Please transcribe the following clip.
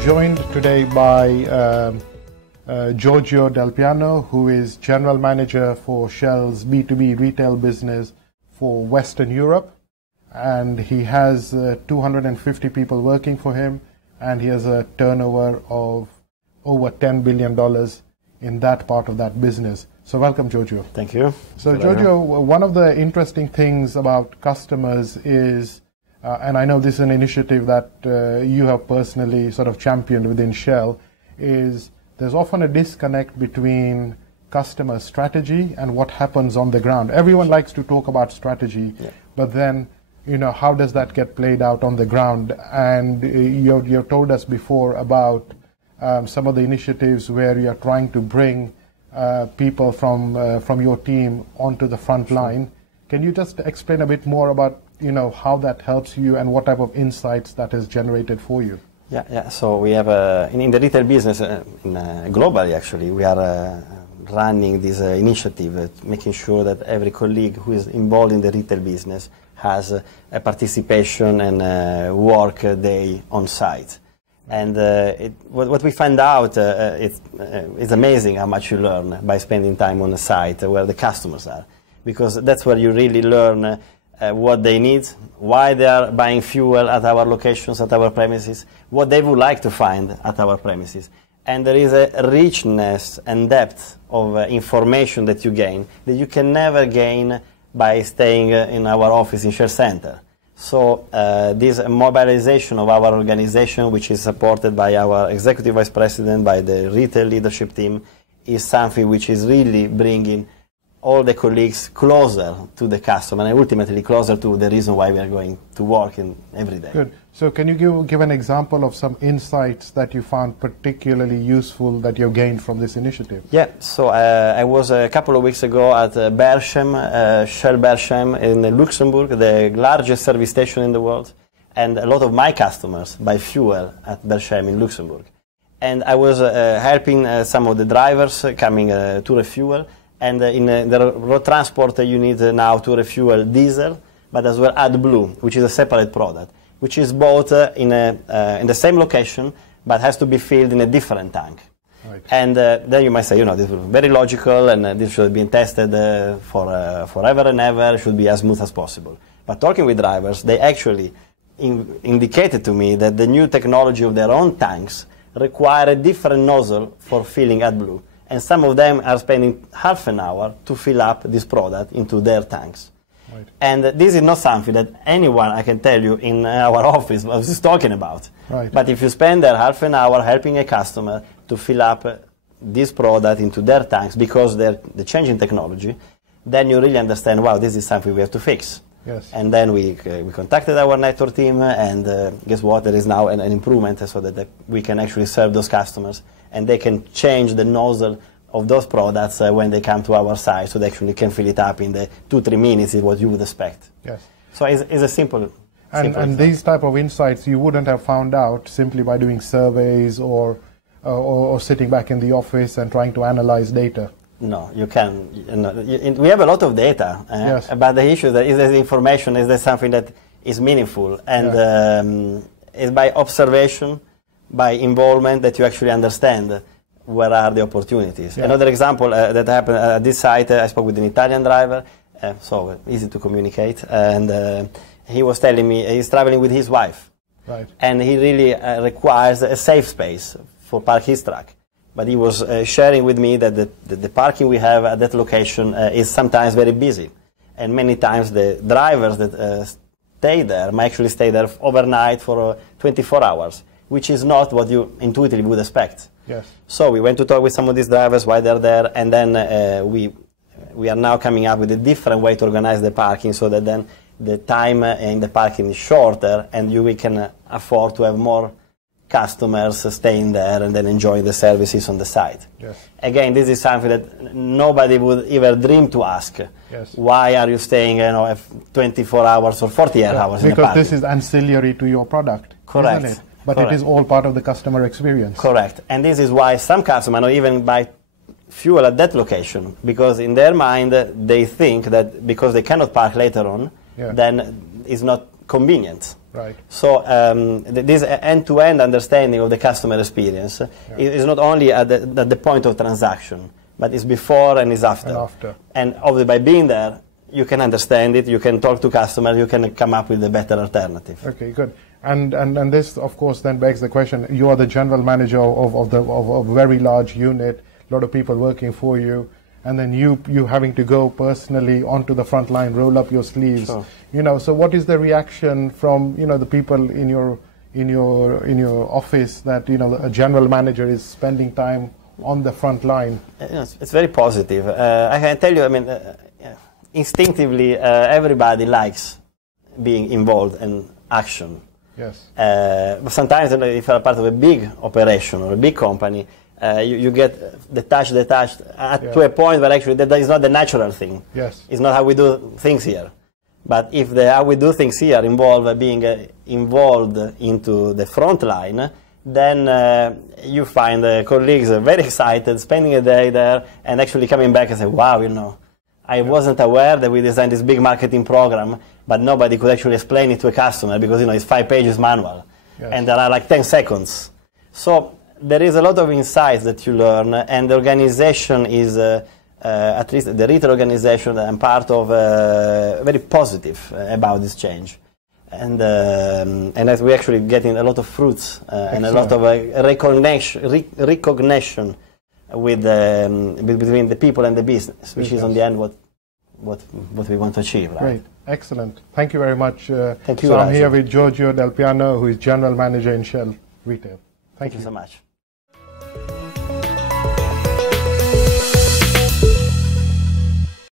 joined today by Giorgio Delpiano, who is General Manager for Shell's B2B retail business for Western Europe. And he has 250 people working for him, and he has a turnover of over $10 billion in that part of that business. So welcome, Giorgio. Thank you. So Giorgio, one of the interesting things about customers is, and I know this is an initiative that you have personally sort of championed within Shell, is there's often a disconnect between customer strategy and what happens on the ground. Everyone likes to talk about strategy, but then, you know, how does that get played out on the ground? And you've told us before about some of the initiatives where you're trying to bring people from your team onto the front line. Can you just explain a bit more about, you know, how that helps you and what type of insights that has generated for you? Yeah. So we have in the retail business, globally actually, we are running this initiative, making sure that every colleague who is involved in the retail business has a participation and work day on site. And what we find out, it's amazing how much you learn by spending time on the site where the customers are, because that's where you really learn what they need, why they are buying fuel at our locations, at our premises, what they would like to find at our premises. And there is a richness and depth of information that you gain that you can never gain by staying in our office in Shell Center. So this mobilization of our organization, which is supported by our Executive Vice President, by the retail leadership team, is something which is really bringing all the colleagues closer to the customer and ultimately closer to the reason why we are going to work every day. Good. So can you give an example of some insights that you found particularly useful that you gained from this initiative? Yeah, so I was a couple of weeks ago at Berchem, Shell Berchem in Luxembourg, the largest service station in the world, and a lot of my customers buy fuel at Berchem in Luxembourg. And I was helping some of the drivers coming to refuel. And in the road transport, you need now to refuel diesel, but as well AdBlue, which is a separate product, which is bought in the same location, but has to be filled in a different tank. Right. And then you might say, you know, this is very logical, and this should be tested forever and ever. It should be as smooth as possible. But talking with drivers, they actually indicated to me that the new technology of their own tanks require a different nozzle for filling AdBlue. And some of them are spending half an hour to fill up this product into their tanks. Right. And this is not something that anyone, I can tell you, in our office was talking about. Right. But if you spend there half an hour helping a customer to fill up this product into their tanks because they're the change in technology, then you really understand, wow, this is something we have to fix. Yes. And then we contacted our network team, and guess what? There is now an improvement so that we can actually serve those customers, and they can change the nozzle of those products when they come to our site, so they actually can fill it up in the 2-3 minutes is what you would expect. Yes. So it's a simple. And these type of insights you wouldn't have found out simply by doing surveys or sitting back in the office and trying to analyze data. No, you can. We have a lot of data, yes. But the issue is that information is that something that is meaningful, and it's by observation, by involvement, that you actually understand where are the opportunities. Yeah. Another example that happened at this site, I spoke with an Italian driver, so easy to communicate, and he was telling me he's traveling with his wife, right. And he really requires a safe space for park his truck. But he was sharing with me that the parking we have at that location is sometimes very busy. And many times the drivers that stay there might actually stay there overnight for 24 hours, which is not what you intuitively would expect. Yes. So we went to talk with some of these drivers while they're there, and then we are now coming up with a different way to organize the parking so that then the time in the parking is shorter, and we can afford to have more customers staying there and then enjoying the services on the site. Yes. Again, this is something that nobody would ever dream to ask. Yes. Why are you staying 24 hours or 48 hours in the park? Because this is ancillary to your product. Correct. Isn't it? But correct. It is all part of the customer experience. Correct. And this is why some customers even buy fuel at that location, because in their mind they think that because they cannot park later on, then it's not convenient. Right. So this end-to-end understanding of the customer experience is not only at the point of transaction, but it's before and is after. And obviously by being there, you can understand it, you can talk to customers, you can come up with a better alternative. Okay, good. And this, of course, then begs the question, you are the general manager of a very large unit, a lot of people working for you, and then you having to go personally onto the front line, roll up your sleeves. Sure. You know, so what is the reaction from, you know, the people in your office that, you know, a general manager is spending time on the front line? It's very positive. I can tell you, I mean, instinctively, everybody likes being involved in action. Yes. But sometimes, if you're a part of a big operation or a big company, you get detached to a point where actually that is not the natural thing. Yes. It's not how we do things here. But if how we do things here involve being involved into the front line, then you find colleagues very excited, spending a day there, and actually coming back and say, wow, you know, I wasn't aware that we designed this big marketing program, but nobody could actually explain it to a customer because, you know, it's 5 pages manual. Yes. And there are like 10 seconds. So there is a lot of insights that you learn, and the organization is, at least the retail organization that I'm part of, very positive about this change. And as we're actually getting a lot of fruits and a lot of recognition with between the people and the business, which is on the end what we want to achieve. Right? Great, excellent. Thank you very much. Thank you. So Raju. I'm here with Giorgio Delpiano, who is General Manager in Shell Retail. Thank you so much.